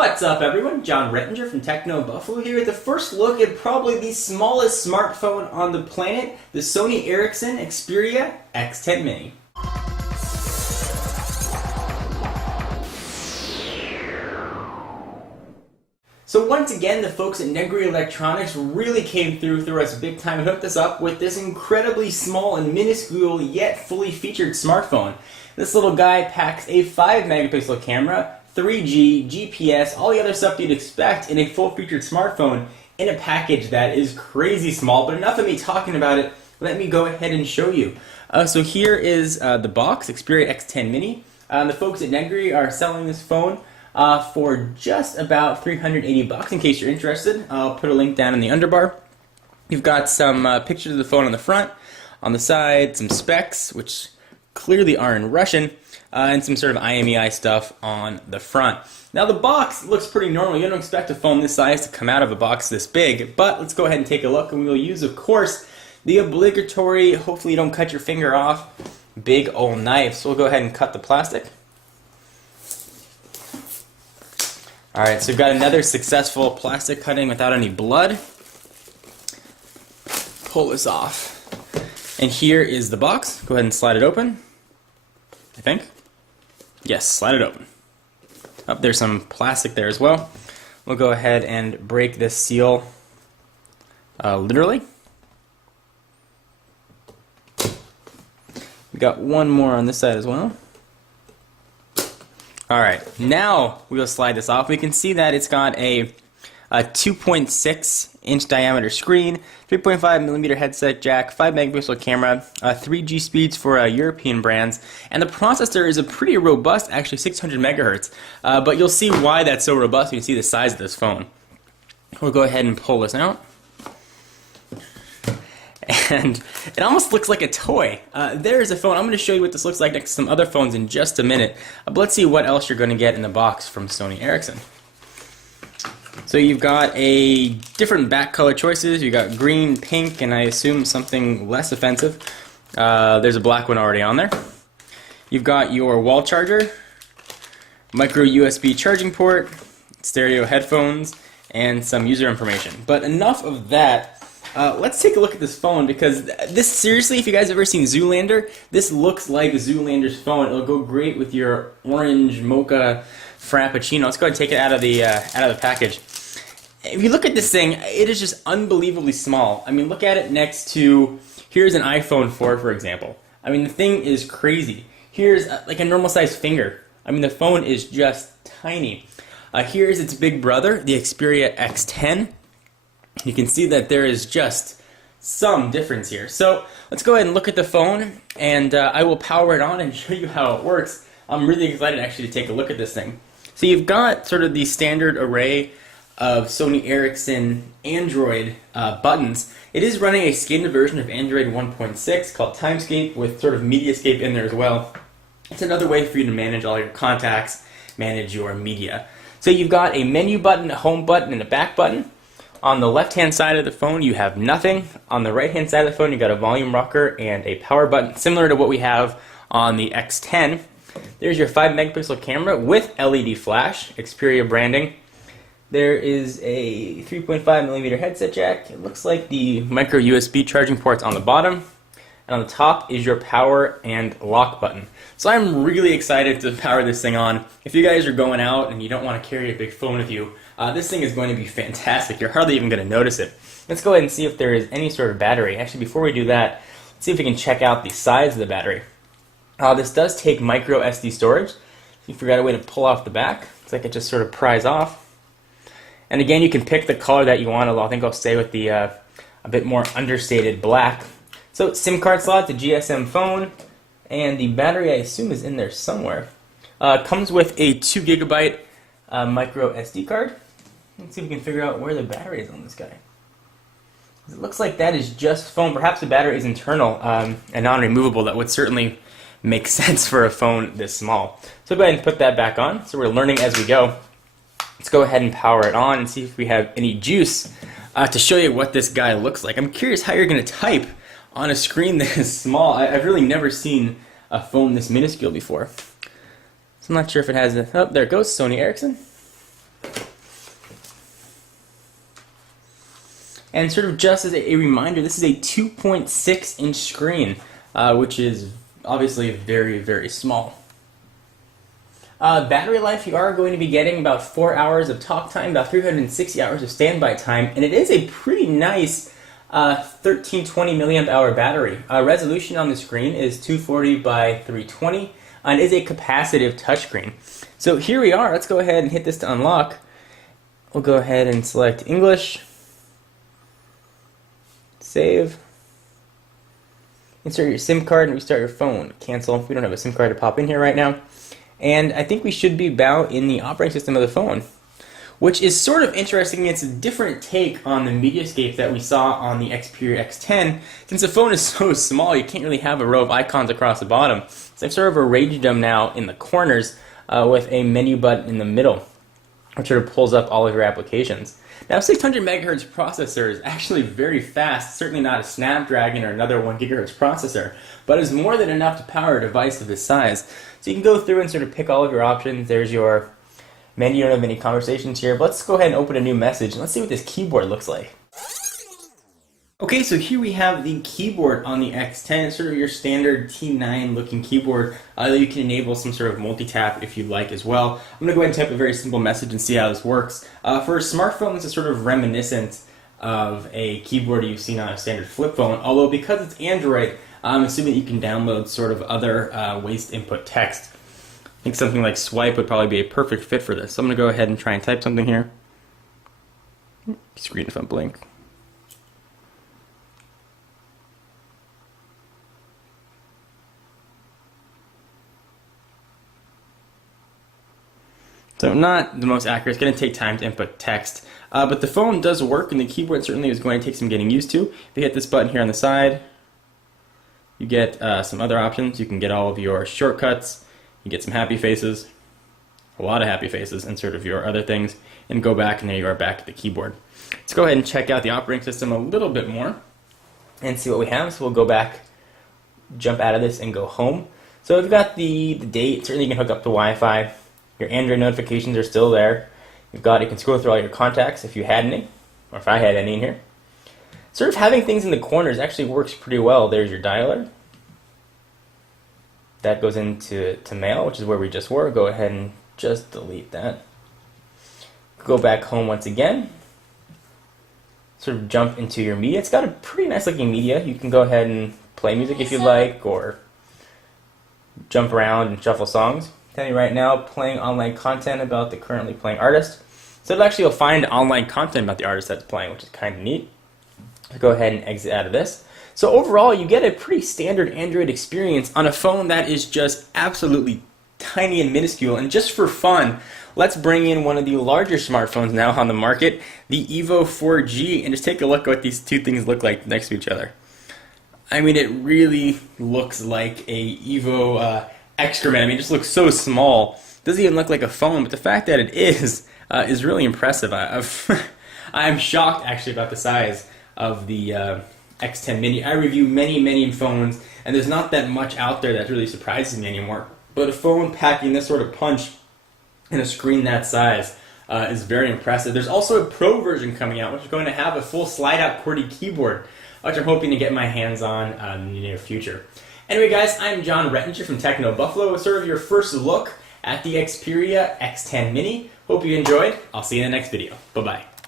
What's up everyone, John Rettinger from Techno Buffalo here with the first look at probably the smallest smartphone on the planet, the Sony Ericsson Xperia X10 Mini. So once again, the folks at Negri Electronics really came through us big time and hooked us up with this incredibly small and minuscule yet fully featured smartphone. This little guy packs a 5 megapixel camera, 3G, GPS, all the other stuff you'd expect in a full-featured smartphone in a package that is crazy small. But enough of me talking about it, let me go ahead and show you. So here is the box, Xperia X10 Mini. The folks at Negri are selling this phone for just about $380 in case you're interested. I'll put a link down in the underbar. You've got some pictures of the phone on the front, on the side, some specs, which clearly are in Russian, and some sort of IMEI stuff on the front. Now the box looks pretty normal. You don't expect a phone this size to come out of a box this big, but let's go ahead and take a look, and we will use, of course, the obligatory, hopefully you don't cut your finger off, big old knife. So we'll go ahead and cut the plastic. Alright, so we've got another successful plastic cutting without any blood. Pull this off. And here is the box. Go ahead and slide it open. I think. Yes, slide it open. Oh, there's some plastic there as well. We'll go ahead and break this seal literally. We got one more on this side as well. Alright, now we'll slide this off. We can see that it's got a 2.6 inch diameter screen, 3.5 millimeter headset jack, 5 megapixel camera, 3G speeds for European brands, and the processor is a pretty robust, actually 600 megahertz. But you'll see why that's so robust when you see the size of this phone. We'll go ahead and pull this out. And it almost looks like a toy. There's a phone. I'm going to show you what this looks like next to some other phones in just a minute. But let's see what else you're going to get in the box from Sony Ericsson. So you've got a different back color choices. You've got green, pink, and I assume something less offensive. There's a black one already on there. You've got your wall charger, micro USB charging port, stereo headphones, and some user information. But enough of that. Let's take a look at this phone, because this, seriously, if you guys have ever seen Zoolander, this looks like Zoolander's phone. It'll go great with your orange mocha frappuccino. Let's go ahead and take it out of the package. If you look at this thing, it is just unbelievably small. I mean, look at it next to, here's an iPhone 4, for example. I mean, the thing is crazy. Here's like a normal sized finger. I mean, the phone is just tiny. Here's its big brother, the Xperia X10. You can see that there is just some difference here. So let's go ahead and look at the phone, and I will power it on and show you how it works. I'm really excited actually to take a look at this thing. So you've got sort of the standard array of Sony Ericsson Android buttons. It is running a skinned version of Android 1.6 called Timescape with sort of Mediascape in there as well. It's another way for you to manage all your contacts, manage your media. So you've got a menu button, a home button, and a back button. On the left-hand side of the phone, you have nothing. On the right-hand side of the phone, you've got a volume rocker and a power button, similar to what we have on the X10. There's your 5 megapixel camera with LED flash, Xperia branding. There is a 3.5 millimeter headset jack. It looks like the micro USB charging ports on the bottom. And on the top is your power and lock button. So I'm really excited to power this thing on. If you guys are going out and you don't want to carry a big phone with you, this thing is going to be fantastic. You're hardly even going to notice it. Let's go ahead and see if there is any sort of battery. Actually, before we do that, let's see if we can check out the size of the battery. This does take micro SD storage. You forgot a way to pull off the back. Looks like it just sort of pries off. And again, you can pick the color that you want. I think I'll stay with the a bit more understated black. So SIM card slot, the GSM phone, and the battery I assume is in there somewhere. Comes with a 2 gigabyte micro SD card. Let's see if we can figure out where the battery is on this guy. It looks like that is just phone. Perhaps the battery is internal and non-removable. That would certainly make sense for a phone this small. So go ahead and put that back on. So we're learning as we go. Let's go ahead and power it on and see if we have any juice to show you what this guy looks like. I'm curious how you're going to type on a screen this small. I've really never seen a phone this minuscule before. So I'm not sure if it has a... Oh, there it goes, Sony Ericsson. And sort of just as a reminder, this is a 2.6-inch screen, which is obviously very, very small. Battery life, you are going to be getting about 4 hours of talk time, about 360 hours of standby time, and it is a pretty nice 1320 milliamp hour battery. Resolution on the screen is 240 by 320, and is a capacitive touchscreen. So here we are. Let's go ahead and hit this to unlock. We'll go ahead and select English, save, insert your SIM card and restart your phone. Cancel. We don't have a SIM card to pop in here right now. And I think we should be about in the operating system of the phone, which is sort of interesting. It's a different take on the mediascape that we saw on the Xperia X10. Since the phone is so small, you can't really have a row of icons across the bottom. So I've sort of arranged them now in the corners with a menu button in the middle, which sort of pulls up all of your applications. Now, 600 megahertz processor is actually very fast, certainly not a Snapdragon or another 1 gigahertz processor, but is more than enough to power a device of this size. So you can go through and sort of pick all of your options. There's your menu. You don't have any conversations here, but let's go ahead and open a new message and let's see what this keyboard looks like. Okay, so here we have the keyboard on the X10. It's sort of your standard T9 looking keyboard, though you can enable some sort of multi-tap if you'd like as well. I'm going to go ahead and type a very simple message and see how this works. For a smartphone, this is sort of reminiscent of a keyboard you've seen on a standard flip phone, although because it's Android, I'm assuming you can download sort of other waste input text. I think something like swipe would probably be a perfect fit for this. So I'm going to go ahead and try and type something here. Screen if I blink. So not the most accurate. It's going to take time to input text. But the phone does work, and the keyboard certainly is going to take some getting used to. If you hit this button here on the side, you get some other options. You can get all of your shortcuts. You get some happy faces, a lot of happy faces, and sort of your other things. And go back, and there you are back at the keyboard. Let's go ahead and check out the operating system a little bit more and see what we have. So we'll go back, jump out of this, and go home. So we've got the date. Certainly you can hook up to Wi-Fi. Your Android notifications are still there. You can scroll through all your contacts if you had any, or if I had any in here. Sort of having things in the corners actually works pretty well. There's your dialer. That goes into mail, which is where we just were. Go ahead and just delete that. Go back home once again. Sort of jump into your media. It's got a pretty nice looking media. You can go ahead and play music if you like, or jump around and shuffle songs. Telling you right now, playing online content about the currently playing artist. So it'll actually, you'll find online content about the artist that's playing, which is kind of neat. Go ahead and exit out of this. So overall, you get a pretty standard Android experience on a phone that is just absolutely tiny and minuscule. And just for fun, let's bring in one of the larger smartphones now on the market, the Evo 4G, and just take a look at what these two things look like next to each other. I mean, it really looks like a Evo excrement. I mean, it just looks so small. Doesn't even look like a phone, but the fact that it is really impressive. I'm shocked actually about the size of the X10 mini. I review many phones, and there's not that much out there that really surprises me anymore. But a phone packing this sort of punch in a screen that size is very impressive. There's also a Pro version coming out, which is going to have a full slide-out QWERTY keyboard, which I'm hoping to get my hands on in the near future. Anyway, guys, I'm John Rettinger from Techno Buffalo with sort of your first look at the Xperia X10 Mini. Hope you enjoyed. I'll see you in the next video. Bye-bye.